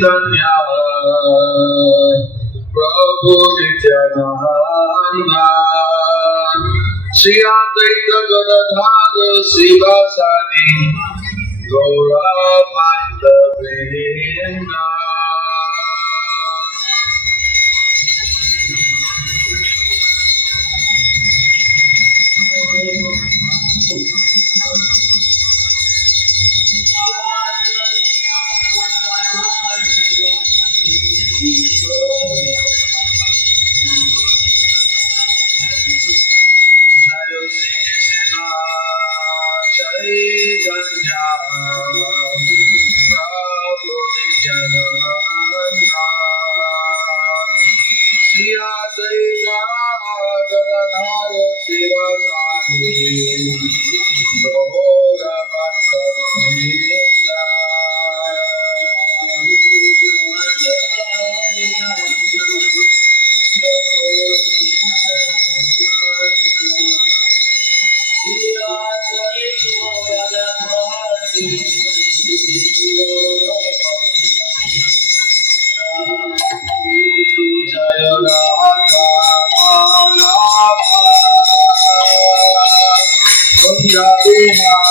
Chaitanya Prabhu Nityananda Shri Advaita Gadadhara Sivasadi Gaura Bhakta Vrinda Jaya Shri Krishna Chaitanya Prabhu Nityananda Shri Advaita Gadadhara Sivasadi Gaura Bhakta Vrinda Jaya Radha Kunja Vihari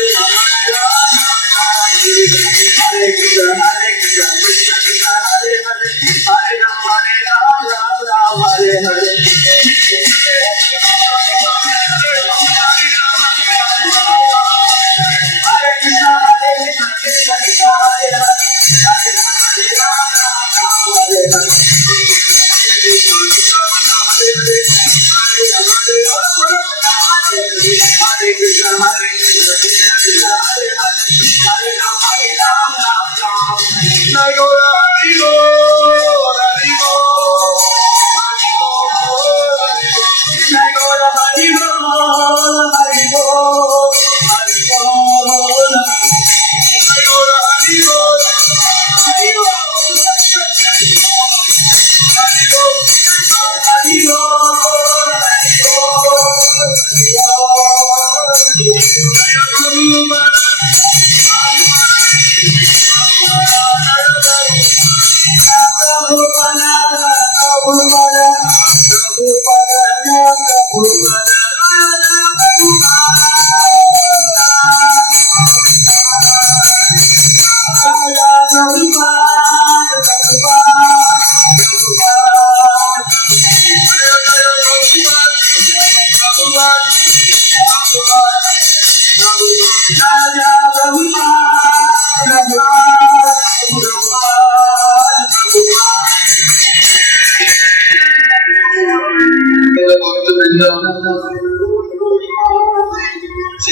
Hare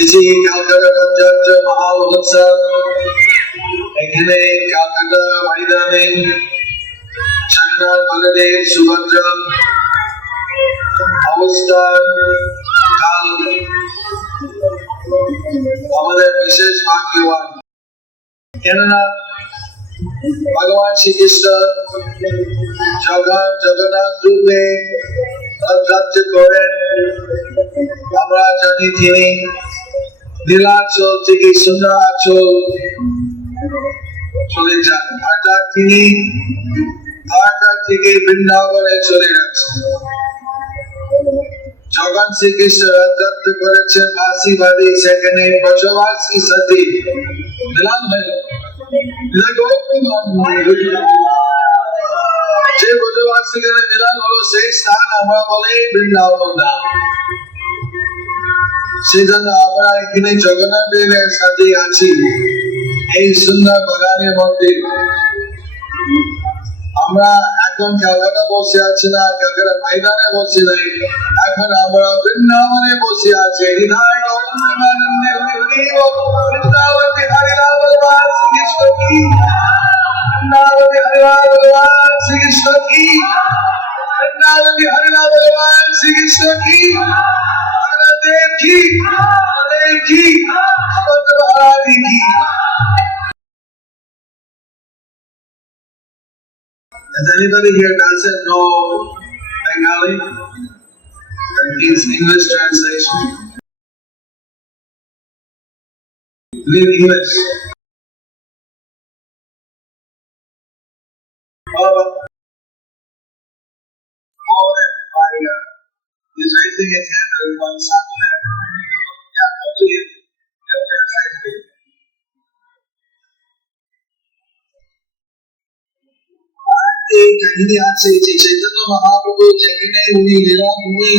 Shri Calcutta রাজ্যার্য মহামহোৎসব এখানে ক্যালকাটা ময়দানে জগন্নাথ বলদেব সুভদ্রা অবস্থান কাল আমাদের বিশেষ ভাগ্যবান, কেননা ভগবান শ্রীকৃষ্ণ জগন্নাথ রূপে রাজ্য করেন। আমরা জানি তিনি নীলাচল থেকে সুন্দরাচল চলে যান, অর্থাৎ তিনি দ্বারকা থেকে বৃন্দাবনে চলে যাচ্ছেন। যখন শ্রীকৃষ্ণ রাজত্ব করেছেন বাঁশিবাদী, সেখানে ব্রজবাসী সাথে মিলন হল। যে ব্রজবাসী মিলন হলো সেই স্থান আমরা বলি বৃন্দাবন ধাম। সেজন্য আমরা এখানে জগন্নাথ দেবের সাথে আছি এই সুন্দর বাগানের মধ্যে। আমরা এখন ক্যালকাটা বসে আছি না, ক্যালকাটা ময়দানে বসে নাই, এখন আমরা বৃন্দাবনে বসে আছি। হৃদয় বৃন্দাবনে হরিনাম ভগবান শ্রীকৃষ্ণ কি, বৃন্দাবনে হরিনাম ভগবান শ্রীকৃষ্ণ কি, বৃন্দাবনে হরিনাম ভগবান শ্রীকৃষ্ণ কি, দেব কি, দেব কি, মহারাজ কি। Does anybody here doesn't know Bengali? It's English translation. Read English. He's raising his hand to one side. Yeah, up to you. एक कहीं आपसे चैतन्य महाप्रभु যেখানে উনি লীলাভূমি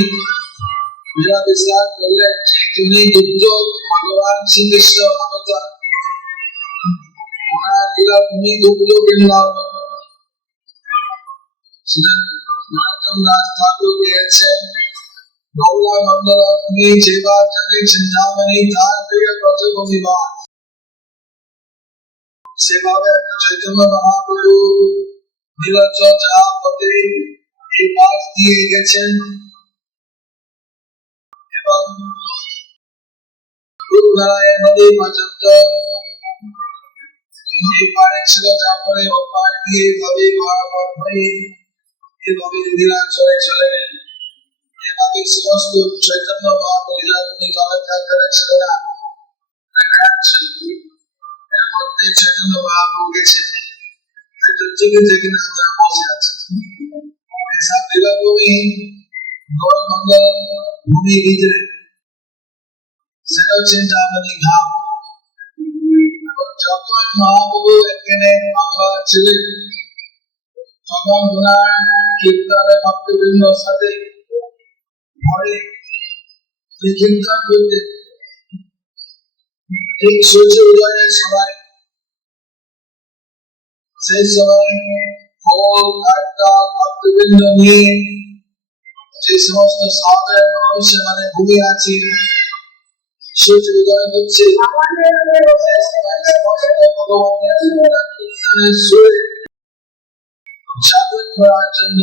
লীলা বিস্তার করলেন, সেখানে দুগ্ধ ভগবান শ্রীকৃষ্ণ অবতার ওনার লীলাভূমি দুগ্ধ বৃন্দাবন। সনাতন দাস ঠাকুর দিয়েছেন গৌরা মন্ডল ভূমি যেবা জনে চিন্তামণি তার প্রিয় ব্রজভূমি বাস। সেভাবে চৈতন্য মহাপ্রভু নীলাচল পথে এই বাস দিয়ে গেছেন এবং রূপনারায়ণ নদী পর্যন্ত এই পাড়ে ছিল, তারপরে ওপার দিয়ে এভাবে বরাবর হয়ে এভাবে নীলাচলে চলে গেলেন। এভাবে সমস্ত চৈতন্য মহাপ্রভু লীলাভূমি চলাচল করেছিলেন। এর মধ্যে চৈতন্য মহাপ্রভু গেছেন যেখানে আমরা বসে আছি। ऐसा লীলাভূমি গৌরমঙ্গল ভূমি ভিতরে সেটা চিন্তামণি ধাম। যখন মহাপ্রভু এখানে বাংলা ছিলেন, তখন ওনার কীর্তনে ভক্তবৃন্দ সাথে ঘরে কীর্তন করতেন। ঠিক সূর্য উদয়ের সময়, সেই সময় ভক্তবৃন্দ নিয়ে যে সমস্ত সাধারণ মানুষ মানে ঘুমিয়ে আছে, সূর্য উদয় হচ্ছে, ভগবানের সুরে জাগরণ করার জন্য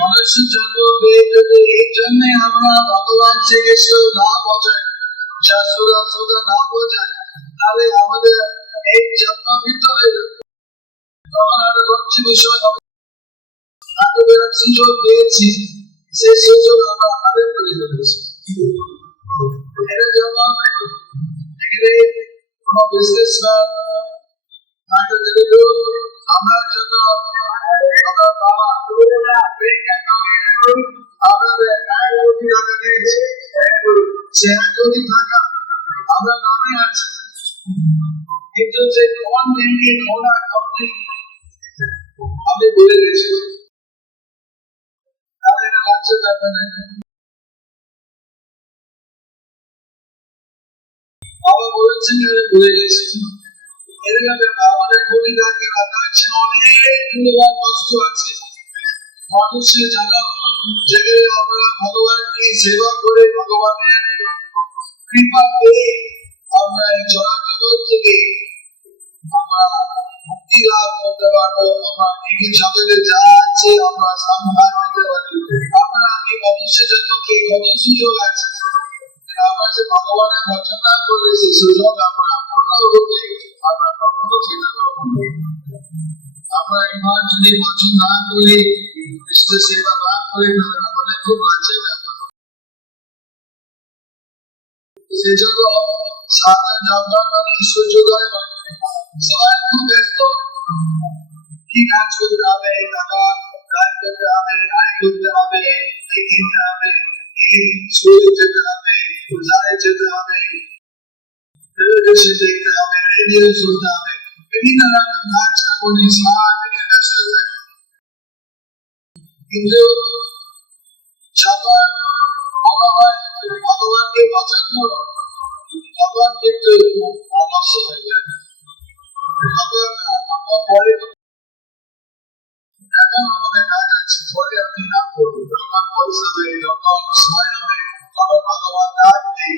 मनुष्य जन्म এই জন্য আমরা ভগবান শ্রীকৃষ্ণ নাম বোঝাই, শাস্ত্র সুরা নাম বোঝাই, তাহলে আমাদের এই জন্ম মৃত্যু হয়ে যাবে। তখন আরো ভক্তি বিষয় হবে, এতটা সুযোগ পেয়েছি, সেই সুযোগ আমরা হাতে করে ফেলেছি। এর জন্য এখানে কোনো বিজনেসম্যান আমার জন্য আমার বাবা আমাদের 1 কোটি টাকা দিয়েছে, সে 1 কোটি টাকা আমরা নামে আছে, কিন্তু যে কোন ব্যাংকে খোলা করতে আমি বলে গেছি, তাহলে এটা বাচ্চা যাবে না। বাবা বলেছেন বলে গেছি, এরকম আমাদের কোটি টাকা রাখা আছে, অনেক মূল্যবান বস্তু আছে মানুষের জানা, যেখানে আমরা ভগবানকে সেবা করে ভগবানের কৃপা পেয়ে আমরা এই জগৎ থেকে আমরা মুক্তি লাভ করতে পারবো। আমার এই জগতে যা আছে আমরা সম্মান দিতে পারি। আমরা এই মানুষের জন্য কি কত সুযোগ আছে, আমরা যে ভগবানের ভজনা করে সেই সুযোগ আমরা পূর্ণরূপে আমরা কখনো পেতে পারবো না। আমরা ইমান যদি ভজন না করি, কৃষ্ণ সেবা না করি, তাহলে আমাদের খুব বাঁচে যাবে। সেই জন্য সাধারণ জনগণ মানে ঈশ্বর যোগায় সবাই খুব ব্যস্ত, কি কাজ করতে হবে, টাকা কাজ করতে হবে, আয় করতে হবে, এই কিনতে হবে, এই স্কুলে যেতে হবে, বাজারে যেতে হবে, টেলিভিশন দেখতে হবে, রেডিও শুনতে হবে, বিভিন্ন রকম কাজ করে সারাদিনে ব্যস্ত থাকে। কিন্তু যখন ভগবানকে ভজন করো, ভগবান কিন্তু অবশ্য হয়ে যায়। পরে এখন আমাদের কাজ আছে, পরে আপনি নাম করবেন, যখন পয়সা দেয়, যখন সময় হবে, তখন ভগবান নাম নেই।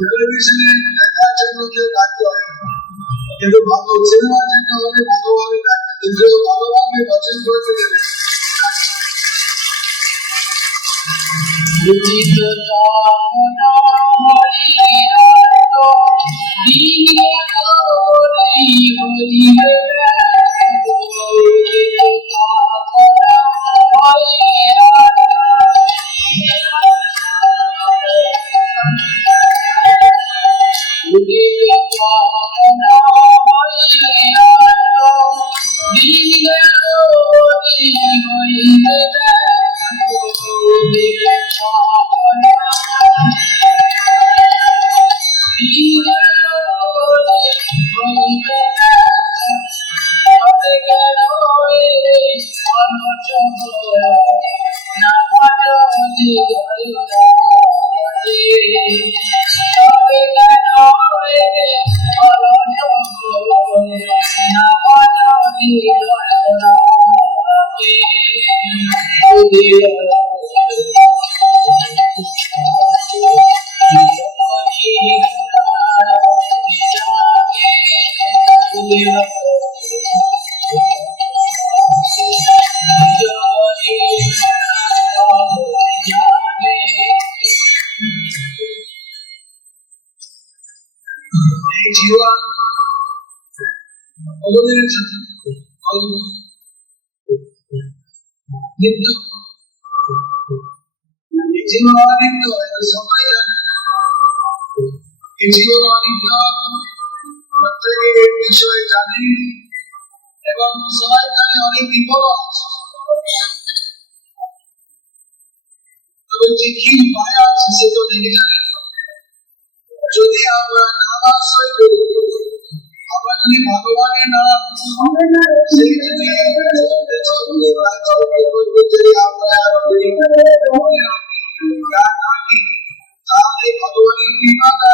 টেলিভিশনে দেখার জন্য কেউ ডাকতে হয় না, কিন্তু সিনেমার জন্য হলে ভগবানের ডাকতে, কিন্তু ভগবানকে ভজন করতে গেলে জীবন অবদানের জন্য কিন্তু জীবন অনিত্য, সবাই জানে এই জীবন অনিত্য, প্রত্যেকে এই বিষয়ে জানে এবং সবাই জানে অনেক বিপদ আছে। তবে যে কি উপায় আছে সে তো দেখে জানেন, যদি আমরা নাম আশ্রয় করি, আমরা যদি ভগবানের নাম সেই যদি চলতে চলতে কাজ করতে করতে যদি আমরা তাহলে ভগবানের কৃপাটা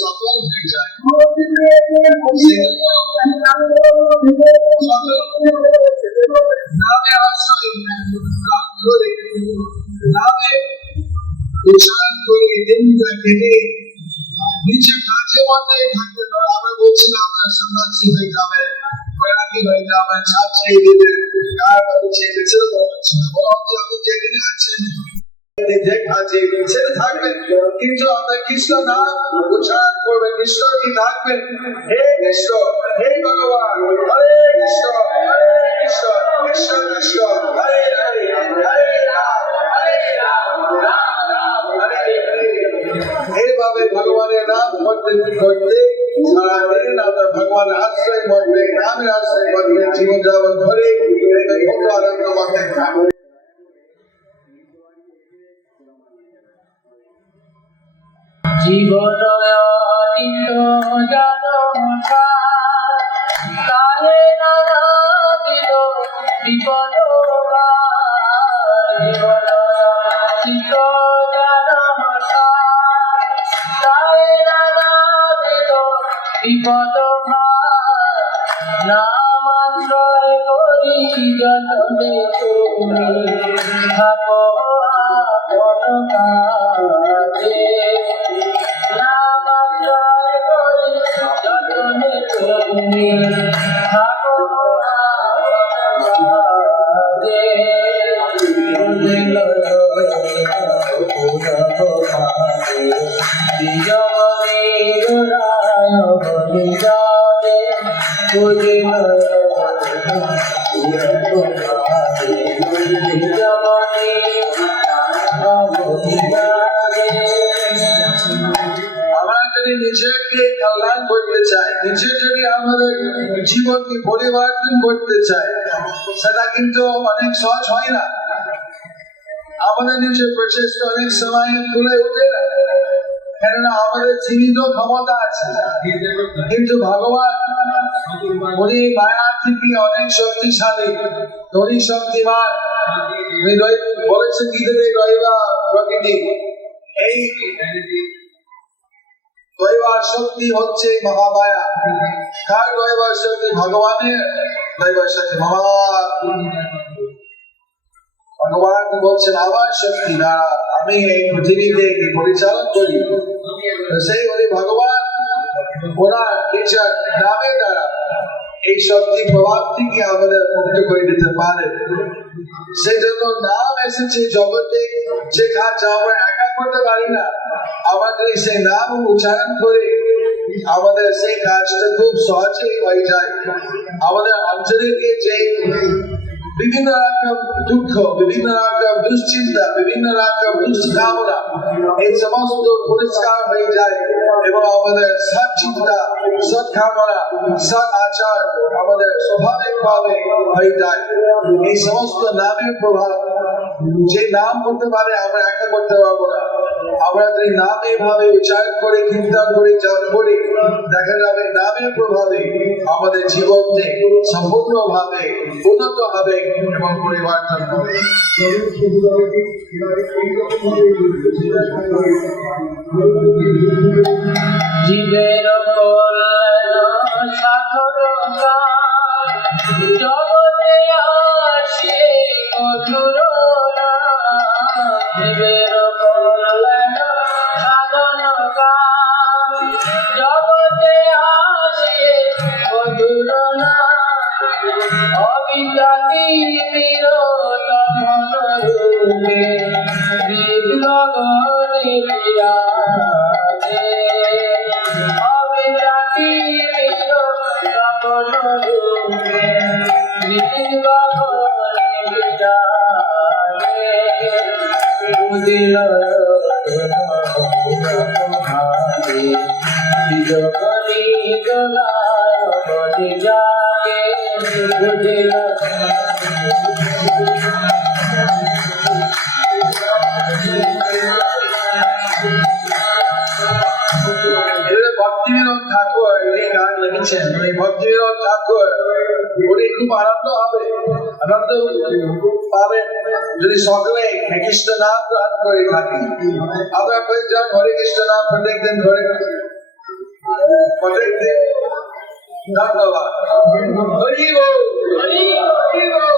সফল হয়ে যায়। নামে আশ্রয় লাভ করে, নামে উচ্চারণ করে দিনটা কেটে নিচে কাজের মধ্যে থাকতে পারে। আমরা বলছিলাম আমরা সন্ন্যাসী হয়ে যাবে, বৈরাগী হয়ে যাবে, সব ছেড়ে দিবে, কার বাড়ি ছেড়ে ছেড়ে আপনি যেখানে আছেন যে কাজে ছেড়ে থাকবেন, কিন্তু আপনার কৃষ্ণ নাম উচ্চারণ করবে, কৃষ্ণ কি থাকবে, হে কৃষ্ণ, হে ভগবান, হরে কৃষ্ণ, হরে কৃষ্ণ, কৃষ্ণ কৃষ্ণ, হরে হরে, হরে রাম, হরে রাম, রাম রাম, হরে হরে। এইভাবে ভগবানের নাম করতে করতে সারাদিন আমরা ভগবানের আশ্রয় মধ্যে, নামের আশ্রয় মধ্যে জীবন যাপন করে কত আনন্দ মধ্যে থাকবে। জীবন অতীত জানতা তারে নানা দিল বিপদ জীবন অতীত জানতা তারে নানা দিল বিপদ নাম আশ্রয় করি যতনে তুমি থাকো আপন কাজে। নাম আশ্রয় করি যতনে তুমি থাকো আপন কাজে। আমরা যদি নিজেকে কল্যাণ করতে চাই, নিজে যদি আমাদের জীবনকে পরিবর্তন করতে চাই, সেটা কিন্তু অনেক সহজ হয় না। আমাদের নিজের প্রচেষ্টা অনেক সময় তুলে ওঠে না, কেননা আমাদের সীমিত ক্ষমতা আছে, কিন্তু ভগবান উনি মায়া থেকে অনেক শক্তিশালী, উনি শক্তিমান। বলেছে গীতাতে দৈবা প্রকৃতি, এই দৈবার শক্তি হচ্ছে মহামায়া। কার দৈবার শক্তি? ভগবানের দৈবার শক্তি। ভগবান বলছেন আমার শক্তি না, আমি এই পৃথিবীতে পরিচালন করি। সেই উনি ভগবান ওনার নিজের নামের দ্বারা এই শক্তি প্রভাব থেকে আমাদের মুক্ত করে দিতে পারে। সেই জন্য নাম এসেছে জগতে, যে কাজ আমরা একা করতে পারি না, আমাদের সেই নাম উচ্চারণ করে আমাদের সেই কাজটা খুব সহজেই হয়ে যায়। আমাদের অঞ্চলে গিয়ে যে বিভিন্ন রকম দুঃখ, বিভিন্ন রকম দুশ্চিন্তা, বিভিন্ন রকম দুষ্কামনা, এই সমস্ত পরিষ্কার হয়ে যায় এবং আমাদের সৎ চিন্তা, সৎ কামনা, সৎ আচার আমাদের স্বাভাবিক ভাবে হয়ে যায়। এই সমস্ত নামের প্রভাব, যে নাম করতে পারে আমরা একা করতে পারবো না। আমরা যদি নাম এইভাবে উচ্চারণ করে কীর্তন করে জপ করি, দেখা যাবে নামের প্রভাবে আমাদের জীবনকে সম্পূর্ণভাবে উন্নত হবে এবং পরিবর্তন হবে। জীবের কল্যাণ সাধনা জগতে আসে মধুর জীবের কল্যাণ সাধনা জগতে আসে মধুর অবিদ্যাতি বিরোধ রূপে বিপ্লবনে বিরাজে অবিদ্যাতি বিরোধ রূপে বিপ্লবনে বিরাজে বুঝিল জগনি দোলায় বলি যাকে বুঝিল করছেন এই ভদ্রনাথ ঠাকুর, উনি খুব আনন্দ হবে, আনন্দ পাবেন যদি সকলে কৃষ্ণ নাম গ্রহণ করে থাকি। আমরা কয়েকজন হরে কৃষ্ণ নাম প্রত্যেকদিন ধরে প্রত্যেকদিন। ধন্যবাদ। হরি বল, হরি বল।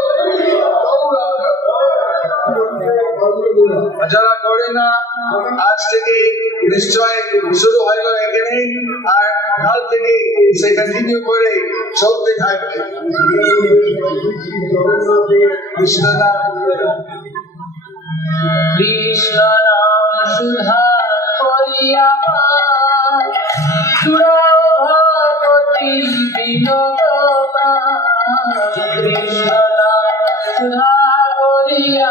যারা করে না আজ থেকে নিশ্চয় শুরু হইল এখানে, আর কাল থেকে সে কন্টিনিউ করে চলতে থাকবে। কৃষ্ণ নাম, কৃষ্ণ নাম সুধা করিয়া চূড়াও ভগবতী বিনোদ কৃষ্ণ নাম সুধা করিয়া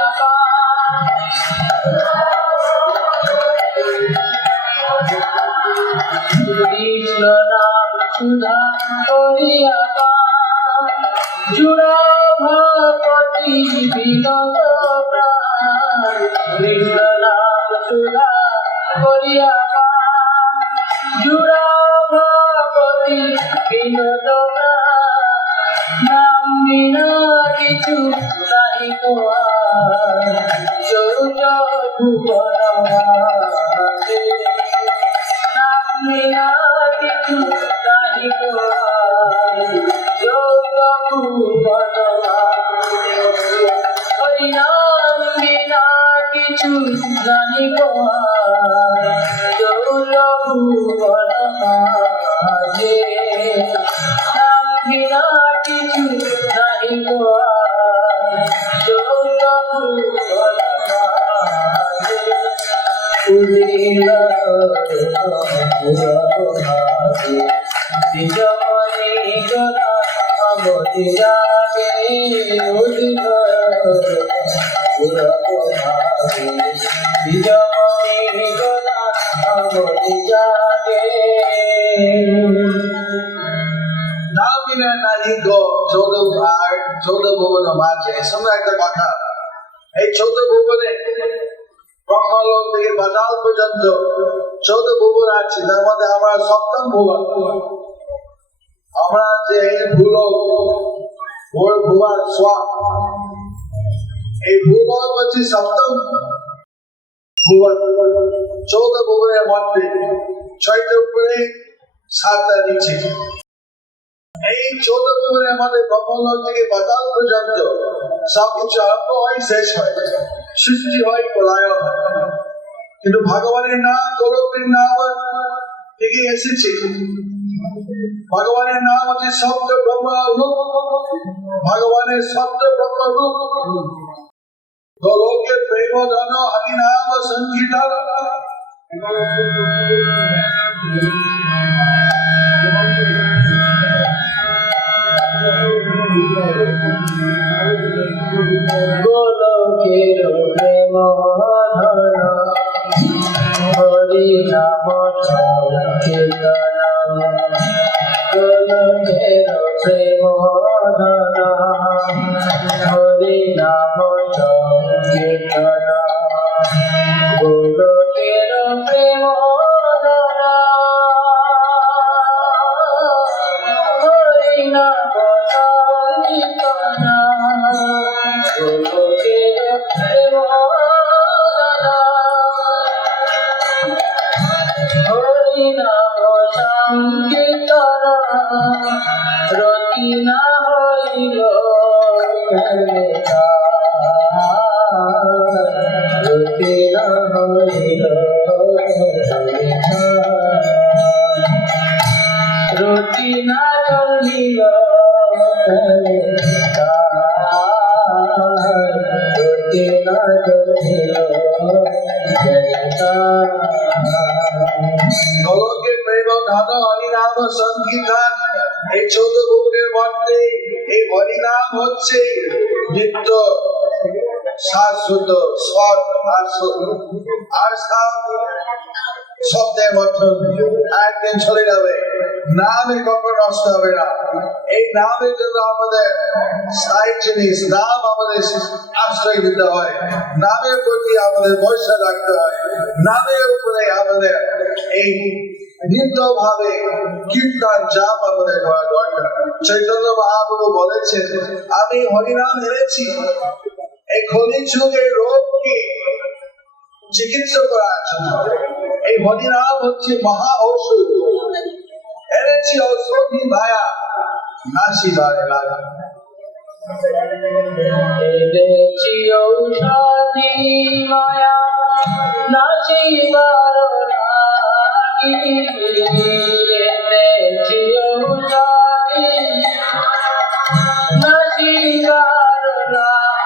কৃষ্ণ নাম সুধা করিয়া জুড়াও ভগবতী বিনোদ কৃষ্ণ নাম সুধা করিয়া জুড়াও ভগবতী বিনোদ নাম বিনা কিছু নাই চৌচ ভুবন নাম বিনা কিছু নাই চৌচ ভুবন হরি নাম বিনা কিছু জানি চৌচ ভুবন মাঝে নাম বিনা কিছু জানি চৌচ ভুবন মাঝে উদিল জমনি গলা আমতি যাবে উদিল জমনি গলা আমতি যাবে নাম বিনা নাহি গো চৌদ্দ ভুবন মাঝে। শোনো একটা কথা, এই চৌদ্দ ভুবনে ব্রহ্মলোক থেকে পাতাল পর্যন্ত 14 ভুবন আছে, তার মধ্যে আমরা সপ্তম ভুবন। আমরা যে ভূলোক ভুবন স্বাম, এই ভূলোক হচ্ছে সপ্তম ভুবন। 14 ভুবনের মধ্যে 6টা উপরে 7টা নিচে। এই 14 ভুবনের মধ্যে ব্রহ্মলোক থেকে পাতাল পর্যন্ত সবকিছু আরম্ভ হয়, শেষ হয়, সৃষ্টি হয়, প্রলয় হয়। কিন্তু ভগবানের নাম গোলকের নাম থেকে এসেছে। ভগবানের নাম হচ্ছে শব্দ ব্রহ্মরূপ, ভগবানের শব্দ ব্রহ্মরূপ। গোলকের প্রেম ধন হরি নাম সংকীর্তন। গোলকের প্রেম ধন হরি নাম সংকীর্তন গোলকের প্রেম ধন হরি নাম সংকীর্তন গোলকের প্রেম ধন হরি নাম সংকীর্তন গোলকের প্রেম ধন হরি নাম সংকীর্তন রতি না হইল রতি না হইল রতি না জন্মিল রতি না জন্মিল গোলকের প্রেম ধন হরি নাম সংকীর্তন। এই 14 ভুবনের মধ্যে এই হরি নাম হচ্ছে নিত্য শাশ্বত সৎ আর শব্দের মধ্যে একদিন চলে যাবে। নামে কখনো নষ্ট হবে না। এই নামের জন্য আমাদের স্থায়ী জিনিস, নাম আমাদের আশ্রয় দিতে হয়, নামের প্রতি আমাদের ভরসা রাখতে হয়, নামের উপরে আমাদের এই নিত্যভাবে কীর্তন জাপ আমাদের করা দরকার। চৈতন্য মহাপ্রভু বলেছেন, আমি হরিনাম এনেছি এই কলিযুগের রোগকে চিকিৎসা করার জন্য। এই হরিনাম হচ্ছে মহা ঔষধ। এনেছি ঔষধি ভায়া নাসিবারে লাগা। এনেছি ঔষধি মায়া নাসিবার লাগি, এনেছি ঔষধি নাসিবার লাগি,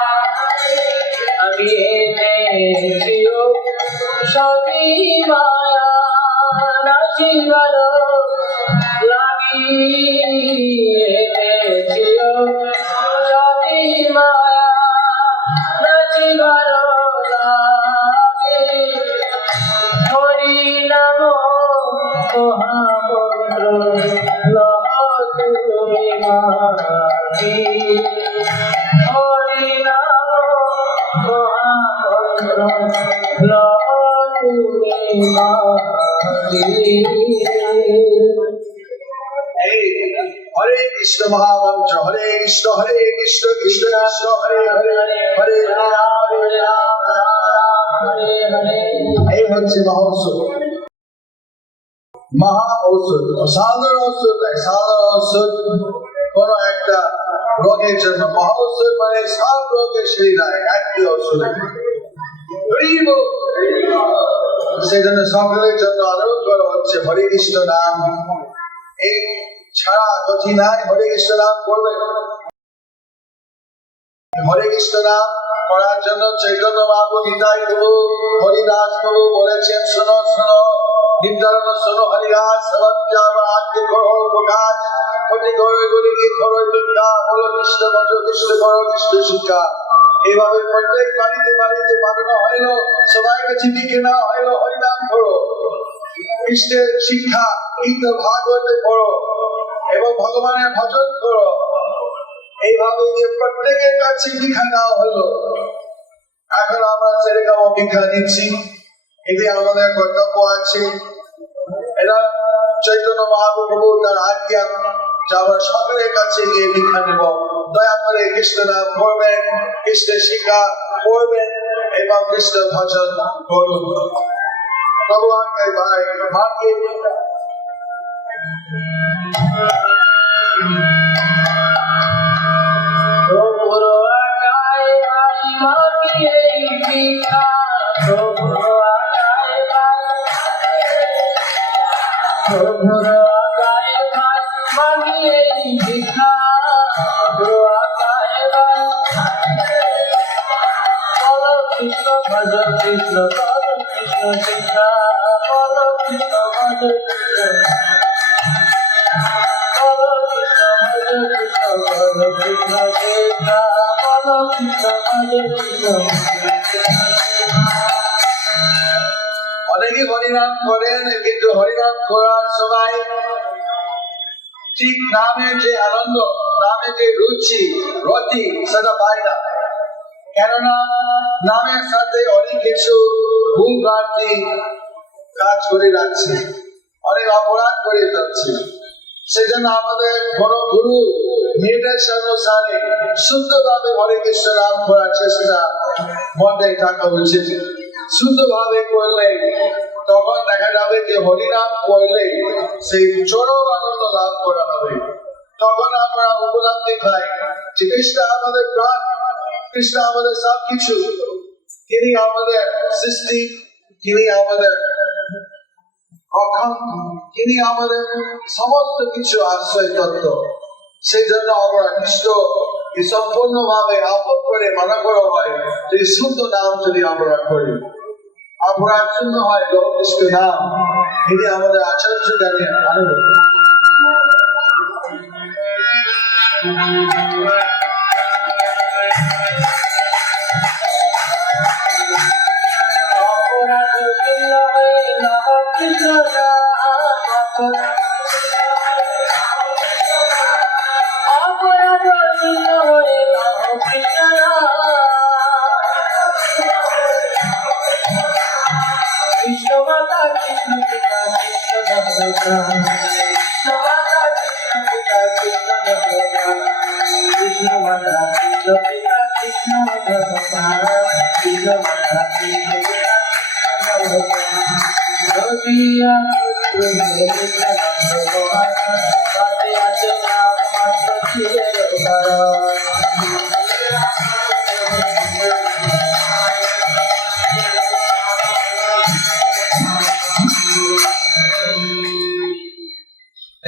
আমি এনেছি ঔষধি মায়া নাসিবার লাগি, এনেছি ঔষধি মায়া নাসিবার লাগি। হরি নাম মহামন্ত্র লহ তুমি মাঝি, হরি নাম মহামন্ত্র লহ তুমি মাঝি। এই হরে কৃষ্ণ মহামন্ত্র, হরে কৃষ্ণ কৃষ্ণ কৃষ্ণ হরে হরে, হরে রাম হরে রাম হরে হরে। এই হচ্ছে মহৌষধ। মহা ঔষধ, সাধারণ ঔষধ নয়। সাধারণ ঔষধ কোন একটা রোগের জন্য, মহা ঔষধ মানে সব রোগের সেরায় একটি ঔষধ। সেই জন্য সকলের জন্য অনুরোধ করা হচ্ছে হরে কৃষ্ণ নাম এই ছাড়া গতি নাই। হরে কৃষ্ণ নাম করবেন। হরে কৃষ্ণ নাম করার জন্য চৈতন্য মহাপ্রভু নিতাই প্রভু হরিদাস প্রভু বলেছেন, শোনো শোনো নিত্যানন্দ শোনো হরিদাস আজকে করো প্রকাশ ক্ষতি করে বলে গিয়ে করো ভিক্ষা, বলো কৃষ্ণ ভজ কৃষ্ণ করো কৃষ্ণ শিক্ষা। এইভাবে প্রত্যেক বাড়িতে বাড়িতে বানানো হইলো, সবাইকে চিঠি কেনা হইলো, হরিনাম করো, কৃষ্ণের শিক্ষা কিন্তু ভাগবতে পড়ো এবং ভগবানের ভজন করো। এইভাবে যে প্রত্যেকের কাছে ভিক্ষা নেওয়া হলো। এখন আমরা সেরকম ভিক্ষা নিচ্ছি, এটি আমাদের কর্তব্য আছে। এরা চৈতন্য মহাপ্রভু তার আজ্ঞা যে আমরা সকলের কাছে গিয়ে ভিক্ষা নেব। দয়া করে কৃষ্ণ নাম করবেন, কৃষ্ণের শিক্ষা করবেন এবং কৃষ্ণ ভজন করুন। ভগবানকে ভাই মাকে প্রভুর আগায় ভাই মাগিয়ে ভিক্ষা, প্রভুর আগায় ভাই, প্রভুর আগায় ভাই মাগিয়ে ভিক্ষা, প্রভুর আগায় ভাই বলো কৃষ্ণ ভজ কৃষ্ণ করো কৃষ্ণ শিক্ষা, বলো কৃষ্ণ ভজ কৃষ্ণ, বলো কৃষ্ণ ভজ কৃষ্ণ করো কৃষ্ণ শিক্ষা, বলো কৃষ্ণ ভজ কৃষ্ণ। অনেকে হরিনাম করেন কিন্তু হরিনাম করার সময় ঠিক নামের যে আনন্দ, নামের যে রুচি রতি সেটা পায় না। কেননা নামের সাথে অনেক কিছু ভুল ভ্রান্তি কাজ করে রাখছে, অনেক অপরাধ করে যাচ্ছে। সেজন্য আমাদের বড় গুরু নির্দেশ অনুসারে শুদ্ধভাবে হরে কৃষ্ণ নাম করার চেষ্টা মধ্যে থাকা উচিত। শুদ্ধভাবে করলে তখন দেখা যাবে যে হরিনাম করলে সেই চরম আনন্দ লাভ করা হবে। তখন আমরা উপলব্ধি পাই যে কৃষ্ণ আমাদের প্রাণ, কৃষ্ণ আমাদের সবকিছু, তিনি আমাদের সৃষ্টি, তিনি আমাদের তিনি আমাদের সমস্ত কিছু আশ্রয় তত্ত্ব। সেই জন্য আমরা কৃষ্ণ সম্পূর্ণ ভাবে আপন করে মনে করা হয় যে শুদ্ধ নাম যদি আমরা করি, আমরা শূন্য হয় কৃষ্ণ নাম। এটি আমাদের আচার্য জ্ঞানের আনন্দ। কৃষ্ণ মাতা কৃষ্ণ পিতা কৃষ্ণ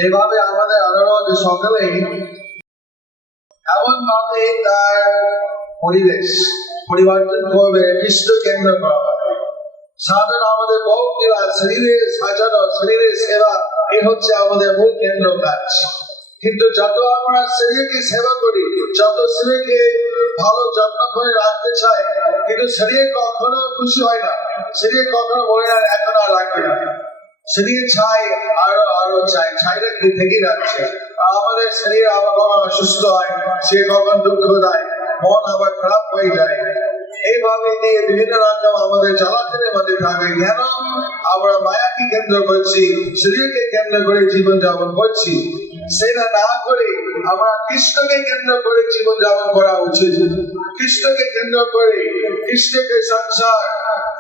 এইভাবে আমাদের অনুরোধ সকলেই এমন ভাবে তার পরিবেশ পরিবর্তন করবে কৃষ্ণ কেন্দ্র করা সাধন আমাদের ভক্তি বা শরীরের সাজানো শরীরের সেবা এই হচ্ছে আমাদের মূল কেন্দ্র কাজ। কিন্তু যত আমরা শরীরকে সেবা করি, যত শরীরকে ভালো যত্ন করে রাখতে চাই, কিন্তু শরীর কখনো খুশি হয় না, শরীর কখনো বলে না এখন আর লাগবে না, শরীর চাই আরো আরো চাই, চাইটা কি থেকে যাচ্ছে। আমাদের শরীর আবার কখন অসুস্থ হয়, সে কখন দুঃখ দেয়, মন আবার খারাপ হয়ে যায়। এইভাবে দিয়ে বিভিন্ন রকম আমাদের চলাচলের মধ্যে থাকে। কেন আমরা মায়াকে কেন্দ্র করছি, শরীরকে কেন্দ্র করে জীবন যাপন করছি, সেটা না করে আমরা কৃষ্ণকে কেন্দ্র করে জীবন যাপন করা উচিত। কৃষ্ণকে কেন্দ্র করে কৃষ্ণকে সংসার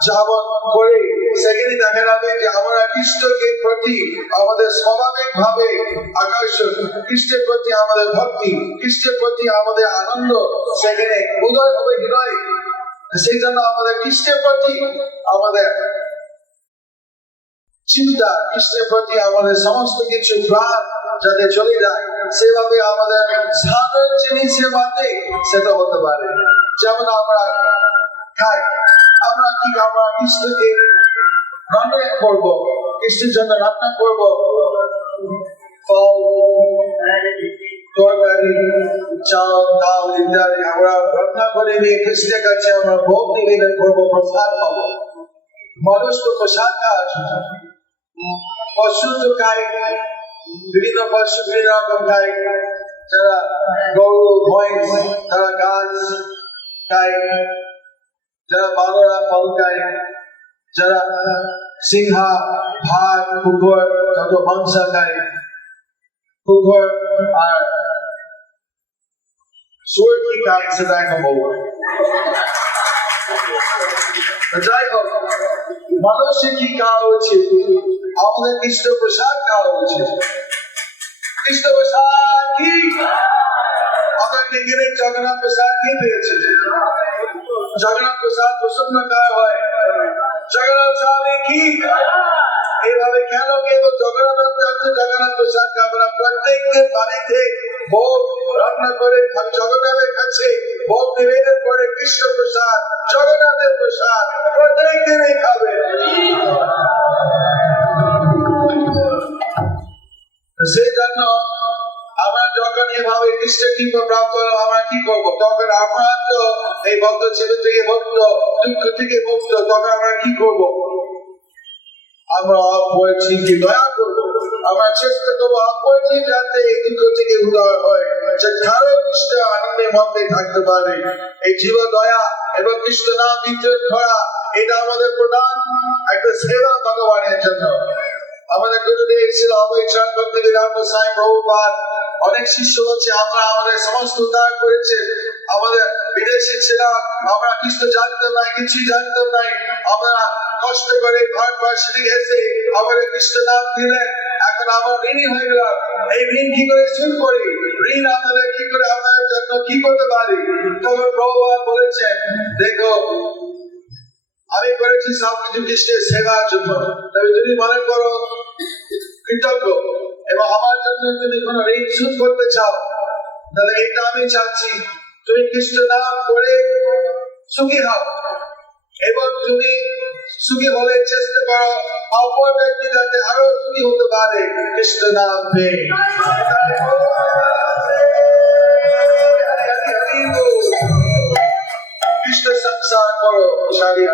যাপন করে সেখানে দেখা যাবে যে আমরা কৃষ্ণকে প্রতি আমাদের স্বাভাবিক ভাবে আকর্ষণ, কৃষ্ণের প্রতি আমাদের ভক্তি, কৃষ্ণের প্রতি আমাদের আনন্দ সেখানে উদয় হবে হৃদয়। সেই জন্য আমাদের কৃষ্ণের প্রতি আমাদের চিন্তা, কৃষ্ণের প্রতি আমাদের সমস্ত কিছু প্রাণ যাতে চলে যায়, সেভাবে আমাদের সাধারণ জিনিসের বাদে সেটা হতে পারে। যেমন আমরা খাই, আমরা কৃষ্ণকে রান্না করবো, কৃষ্ণের জন্য রান্না করবো ফল, তরকারি, চাল, ডাল ইত্যাদি আমরা রান্না করে নিয়ে কৃষ্ণের কাছে আমরা ভোগ নিবেদন করবো, প্রসাদ পাবো। মানুষ তো প্রসাদ খায়, পশু তো খায়, বিভিন্ন পশু বিভিন্ন রকম খায়, যারা গরু মহিষ তারা গাছ খায়, যারা বানরা ফল খায়, যারা সিংহা ভাগ কুকুর তত মাংস খায়, কুকুর আর শুয়োর কি খায় সেটা এখন বলবো। যাই হোক, মানুষের কি খাওয়া উচিত? আমাদের কৃষ্ণ প্রসাদ খাওয়া উচিত। কৃষ্ণ প্রসাদ কি আমরা নিজের জগন্নাথ প্রসাদ কি পেয়েছে? জগন্নাথ প্রসাদ প্রসন্ন গায়ে হয়, জগন্নাথ স্বামী কি এইভাবে কেন কেউ জগন্নাথ প্রসাদ খাবে না? প্রত্যেকের বাড়িতে ভোগ রান্না করে জগন্নাথের কাছে ভোগ নিবেদন করে কৃষ্ণ প্রসাদ, জগন্নাথের প্রসাদ প্রত্যেকেরই খাবে। সেই জন্য আমরা যখন এভাবে কৃষ্ণ কৃপা প্রাপ্ত হলাম, আমরা কি করবো? তখন আমরা তো এই ভক্ত জীবন থেকে মুক্ত, দুঃখ থেকে মুক্ত, তখন আমরা কি করবো? আমরা বলছি কি দয়া করবো, আমরা চেষ্টা করবো বলছি যাতে এই দুঃখ থেকে উদ্ধার হয়, যে কারো কৃষ্ণ আনন্দের মধ্যে থাকতে পারে। এই জীব দয়া এবং কৃষ্ণ নাম বিচরণ করা, এটা আমাদের প্রধান একটা সেবা ভগবানের জন্য। আমাদের গুরুদেব ছিল অবৈচার ভক্তি বিধান গোসাই প্রভুপাদ, অনেক শিষ্য হচ্ছে আমরা আমাদের সমস্ত উদ্ধার করেছে। আমাদের বিদেশে ছিলাম, আমরা কৃষ্ণ জানতাম না, কিছুই জানতাম না, আমরা কষ্ট করে ভারতবর্ষে থেকে এসে আমাদের কৃষ্ণ নাম দিলেন, এখন আমরা ঋণী হয়ে গেলাম। এই ঋণ কি করে শোধ করি? ঋণ আমাদের কি করে আমাদের জন্য কি করতে পারি? তখন প্রভুপাদ বলেছেন, দেখো আমি করেছি সবকিছু কৃষ্ণের সেবার জন্য, তবে যদি মনে করো কৃতজ্ঞ এবং আমার জন্য যদি কোনো ঋণ শোধ করতে চাও, তাহলে এটা আমি চাচ্ছি তুমি কৃষ্ণ নাম করে সুখী হও, এবং তুমি সুখী হলে চেষ্টা করো অপর ব্যক্তি যাতে আরো সুখী হতে পারে কৃষ্ণ নাম পেয়ে। কৃষ্ণ সংসার করো সারিয়া।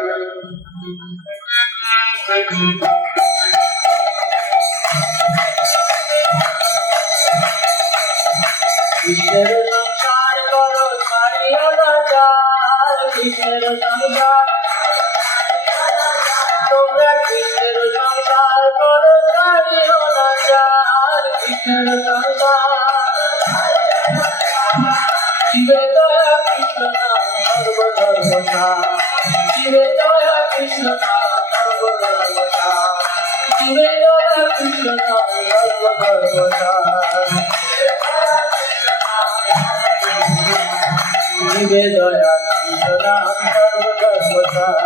কৃষ্ণের সংসার করো ছাড়িও না যার, কৃষ্ণের সংসার তোমরা কৃষ্ণের সংসার করো ছাড়িও না কৃষ্ণের সন্তান শিবে দয়া কৃষ্ণ নাম সর্বধর্মসার শিবে দয়া কৃষ্ণ নাম সর্বধর্মসার শিবে দয়া কৃষ্ণ নাম সর্বধর্মসার শিবে দয়া কৃষ্ণ নাম সর্বধর্মসার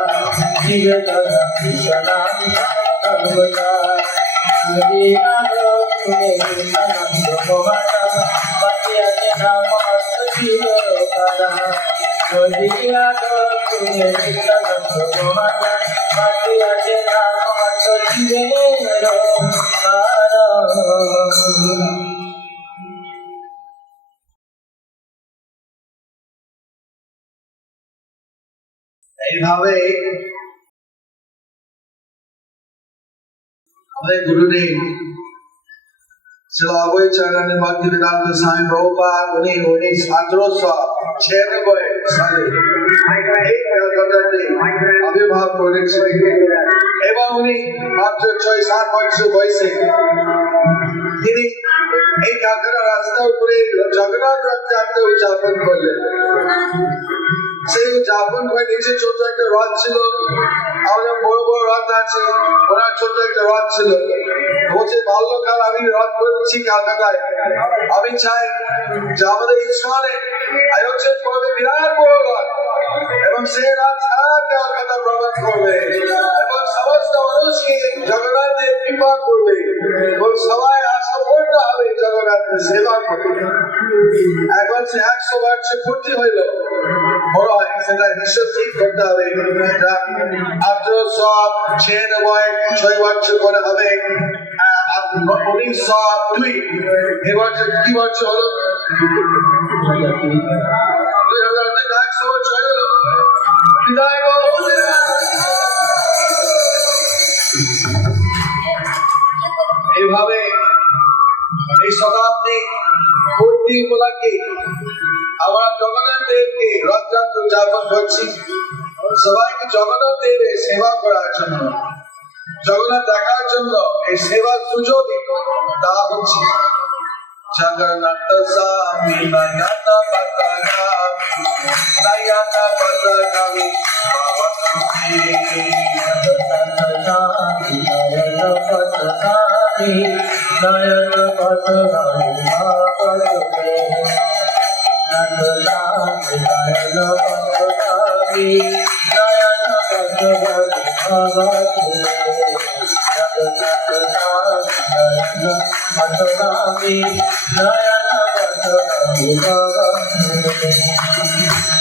শিবে দয়া কৃষ্ণ নাম সর্বধর্মসার হরি নাম শুনে আনন্দ মহানা বাকিয়াতে নাম শিবের কারা হরি নাম শুনে আনন্দ মহানা বাকিয়াতে নাম শিবের কারা। এইভাবে আমাদের গুরুদেব শ্রী অভয় চরণ ভক্তি বেদান্ত স্বামী প্রভুপাদ উনি 1796 সালে এই কলকাতাতে আবির্ভাব করেছিলেন এবং উনি মাত্র 6-7 বছর বয়সে তিনি এই কাকড়া রাস্তার উপরে জগন্নাথ রথযাত্রা উদযাপন করলেন। সেই উদযাপন করে নিচে ছোট একটা রথ ছিল, আমাদের বড় বড় রথ আছে, ওনার ছোট একটা রথ ছিল। বলছে বাল্যকাল আমি রথ করছি কলকাতায়, আমি চাই যে আমাদের ইস্কনে আয়োজন করবে বিরাট বড় রথ এবং সেই রথ সারা কলকাতা ভ্রমণ করবে এবং সমস্ত মানুষকে জগন্নাথের কৃপা করবে এবং সবাই আশাপূর্ণ হবে জগন্নাথের সেবা করবে। এখন সে 100 বছর পূর্তি হইল, বড় হয় সেটা হিসাব ঠিক করতে হবে। 1896 বছর করে হবে 1902 এবছর কি বছর হলো 2000 100 বছর হলো। বিদায় বলো। এইভাবে এই শতাব্দী পূর্তি উপলক্ষে আমরা জগন্নাথ দেবকে রথযাত্রা উদযাপন করছি। সবাইকে জগন্নাথ দেবের সেবা করার জন্য, জগন্নাথ দেখার জন্য এই সেবার সুযোগ দেওয়া হচ্ছে। জগন্নাথ স্বামী নয়ন পতাকামি নয়ন পতাকামি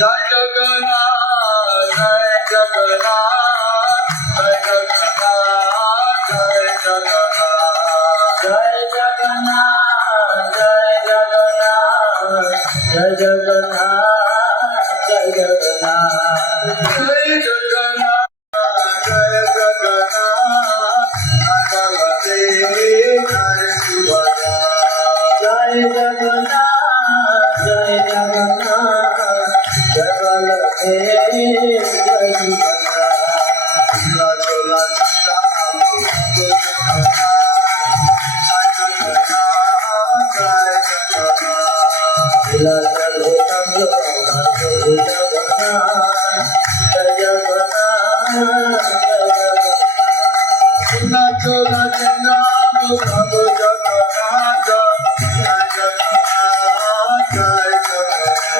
জয় জগন্নাথ জয় জগন্নাথ জয় জগন্নাথ জয় জগন্নাথ জয় জগন্নাথ জয় জগন্নাথ জয় জগন্নাথ জয় জগন্নাথ জয় জগন্নাথ জয় জগন্নাথ জয় জগন্নাথ জয় জগন্নাথ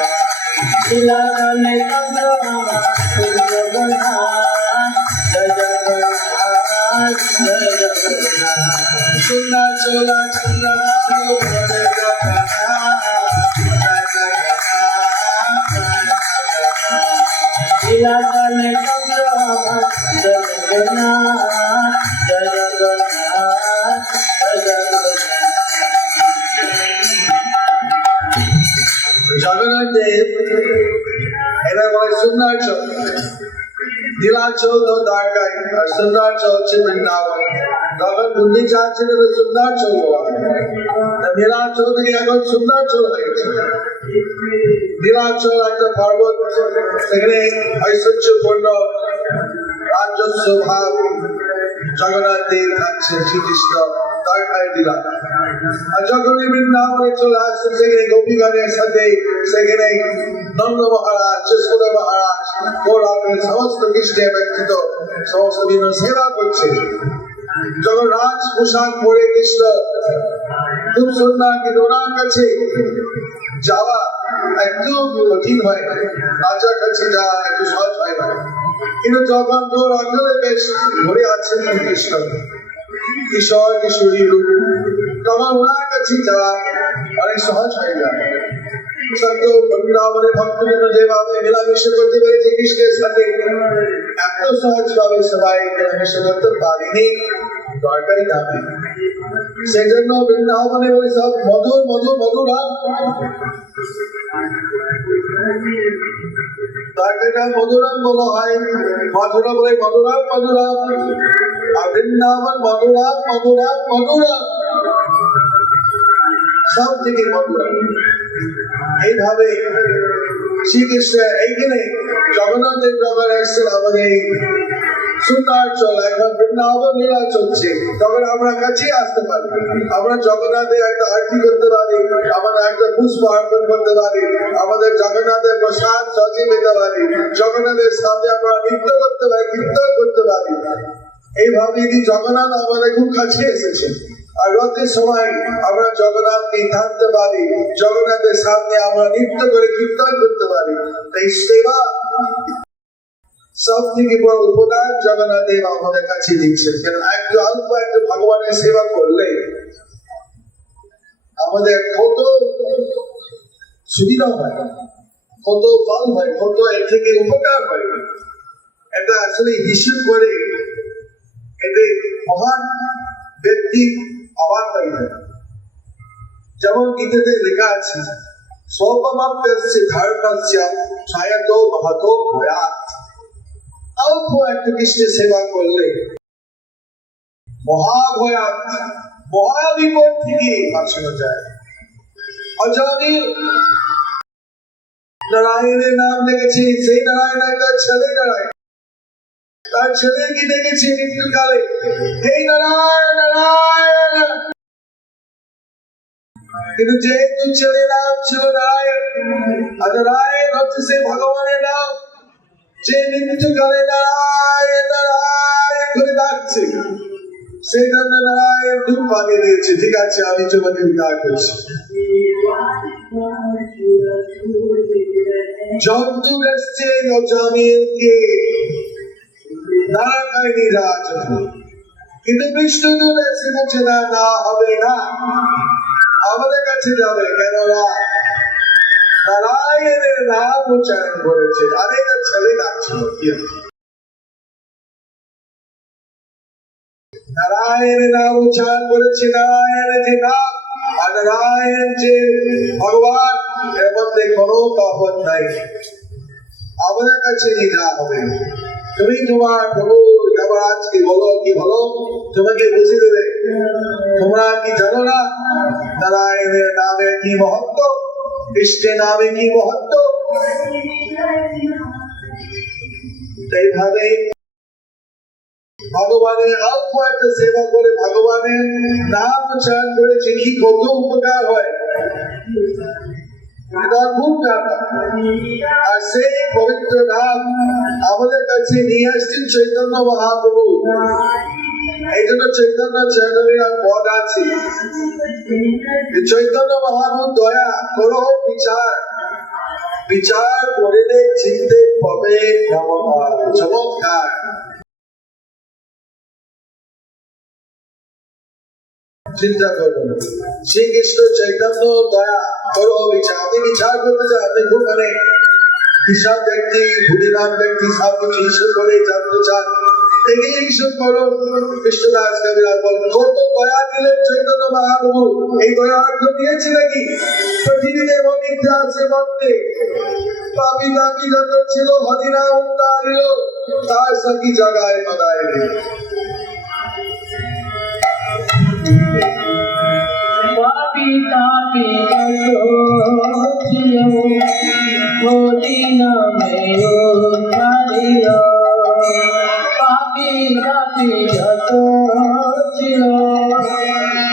জগন্নাথ দেব এবার বলে সুন্দরাচল, নীলাচল তো দ্বারকায় আর সুন্দরাচল হচ্ছে বৃন্দাবন। তখন বুদ্ধি চাচ্ছিল সুন্দরাচল বলা, নীলাচল থেকে এখন সুন্দরাচল হয়েছে। নীলাচল একটা পর্বত, সেখানে ঐশ্বর্যপূর্ণ রাজস্ব ভাব জগন্নাথ দেব থাকছে, শ্রীকৃষ্ণ তার খাই দিলাম। আর যখনই বৃন্দাবনে চলে আসছে সেখানে গোপীগণের সাথে সেখানে নন্দ মহারাজ, যশোদ মহারাজ, গৌরাঙ্গের সমস্ত কৃষ্ণের ব্যক্তিত্ব সমস্ত বিভিন্ন সেবা করছে। যখন রাজ পোশাক পরে কৃষ্ণ খুব সুন্দর, কিন্তু ওনার কাছে যাওয়া একটু কঠিন হয় না, রাজার কাছে যাওয়া একটু সহজ হয় না। কিন্তু যখন গৌরাঙ্গলে বেশ ঘুরে আছেন কৃষ্ণ কিশোর কিশোরী রূপ, তখন ওনার কাছে যাওয়া অনেক সহজ হয়ে যায়। সত্য বৃন্দাবনের ভক্তবৃন্দ যেভাবে মেলামেশা করতে পেরেছে কৃষ্ণের সাথে, এত সহজ ভাবে সবাই মেলামেশা করতে পারেনি, দরকারই না। সেই জন্য বৃন্দাবনে বলে সব মধুর মধুর মধুরাম, তাকে মধুরাম বলা হয়। মধুরা বলে মধুরাম মধুরাম, আর বৃন্দাবন মধুরাম মধুরাম মধুরাম, সব থেকে মধুরাম। এইভাবে শ্রীকৃষ্ণ এইখানে জগন্নাথের জগৎ এসেছেন আমাদের সুন্দর চল, এখন বৃন্দাবন লীলা চলছে। তখন আমরা কাছে আসতে পারি, আমরা জগন্নাথের একটা আরতি করতে পারি, আমরা একটা পুষ্প অর্পণ করতে পারি, আমাদের জগন্নাথের প্রসাদ সজে পেতে পারি, জগন্নাথের সাথে আমরা নৃত্য করতে পারি, কীর্তন করতে পারি। এইভাবে জগন্নাথ আমাদের খুব কাছে এসেছে। আর রথের সময় আমরা জগন্নাথকে থাকতে পারি, জগন্নাথের সামনে আমরা নৃত্য করে কীর্তন করতে পারি। এই সেবা সব থেকে বড় উপদান জগন্নাথ দেব আমাদের কাছে দিচ্ছেন। একটু অল্প একটু ভগবানের সেবা করলে আমাদের কত সুবিধা হয়, কত ফল হয়, কত এর থেকে উপকার হয়, এটা আসলে হিসেব করে এতে মহান ব্যক্তি অবাক হয়ে যায়। যেমন গীতাতে লেখা আছে, স্বল্পমাপ্যস্য ধর্মস্য ছায়াতো মহতো ভয়াৎ। অল্প একটু কৃষ্ণের সেবা করলে মহাভয়াৎ, মহাবিপদ থেকে বাঁচানো যায়। অজামিল নারায়ণের নাম দেখেছি, সেই নারায়ণ একটা ছেলে নারায়ণ, তার ছেলেকে দেখেছি মৃত্যুকালে, হে নারায়ণ নারায়ণ। কিন্তু যেহেতু ছেলে নাম ছিল নারায়ণ, আর নারায়ণ হচ্ছে সেই ভগবানের নাম, যে মৃত্যুকালে নারায়ণ নারায়ণ করে ডাকছে, সেই জন্য নারায়ণ দুধ পাঠিয়ে দিয়েছে, ঠিক আছে আমি তোমাকে উদ্ধার করছি। যমদূত এসছে অজামিলকে নারায়ণ নিরাজ, কিন্তু বিষ্ণুদূত এসে বলছে না, না হবে না, আমাদের কাছে যাবে, কেননা নারায়ণের নাম উচ্চারণ করেছে। আরে না ছেলে ডাকছিল, নারায়ণের নাম উচ্চারণ করেছে, নারায়ণের যে নাম আর নারায়ণ যে ভগবান, এর মধ্যে কোনো তফাৎ নাই। আমাদের কাছে নিয়ে যাওয়া হবে, তুমি তোমার প্রভু যমরাজকে বলো, কি বলো, তোমাকে বুঝিয়ে দেবে। তোমরা কি জানো না নারায়ণের নামে কি মহত্ব, কৃষ্ণের নামে কি মহত্ব? এইভাবে ভগবানের অল্প একটা সেবা করে ভগবানের নাম উচ্চারণ করেছে, কি কত উপকার হয়, এটা খুব ব্যাপার। আর সেই পবিত্র নাম আমাদের কাছে নিয়ে আসছেন চৈতন্য মহাপ্রভু। এই জন্য চৈতন্য চৈতন্যের পদ আছে, চৈতন্য মহাপ্রভু দয়া করো, বিচার বিচার করিলে চিনতে পাবে চমৎকার। চিন্তা করুন, শ্রীকৃষ্ণ চৈতন্য দয়া করো বিচার। আপনি বিচার করতে চান, আপনি খুব মানে হিসাব ব্যক্তি, বুদ্ধিমান ব্যক্তি, সব কিছু হিসাব করে জানতে চান, এইসব করুন। কৃষ্ণদাস কবিরাজ বলেন, কত দয়া দিলেন চৈতন্য মহাপ্রভু, এই দয়া অর্থ দিয়েছে নাকি? পৃথিবীতে এবং ইতিহাসের মধ্যে পাপি তাপি যত ছিল, হরিনাম উদ্ধারিল, তার সখী জাগায় বাদায়। পাপি তাপি যত ছিল, হরিনামে উদ্ধারিল। পাপি তাপি যত ছিল,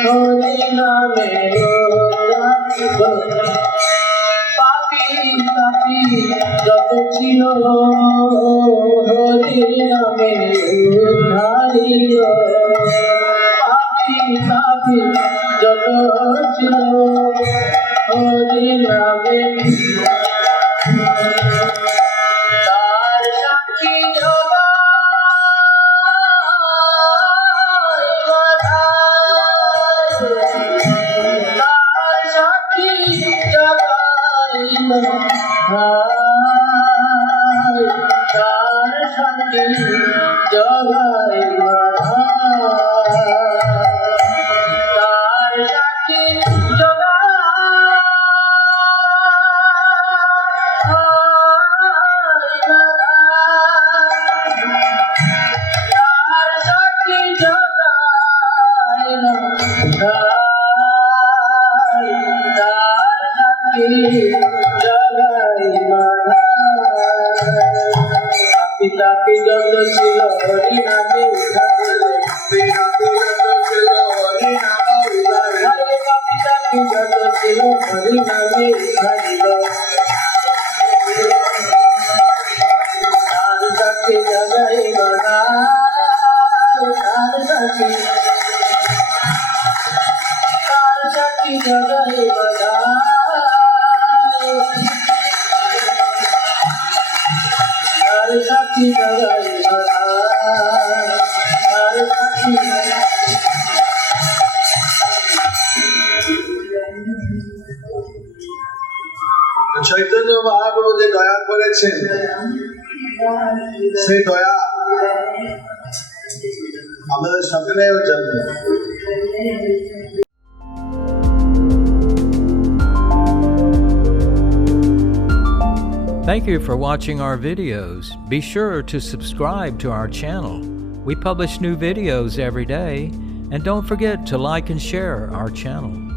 হরি নামে রাখিব পাপি তাপি যত ছিল হরি নামে উদ্ধারিল পাপি তাপি যত ছিল হরি নামে তার সাক্ষী তার সাক্ষী জগাইল তার সাক্ষী জগাইল তার সাক্ষী তার সাক্ষী জগাইল তার সাক্ষী জগাইল পাপি তাপি যত ছিল হরি নামে উদ্ধারিল পাপি তাপি যত ছিল হরি নামে উদ্ধারিল তার সাক্ষী জগাইল তার সাক্ষী জগাইল তার সাক্ষী জগাইল তার সাক্ষী চৈতন্য মহাপ্রভু যে দয়া করেছেন সেই দয়া আমাদের সকলের জন্য। Thank you for watching our videos. Be sure to subscribe to our channel. We publish new videos every day, and don't forget to like and share our channel.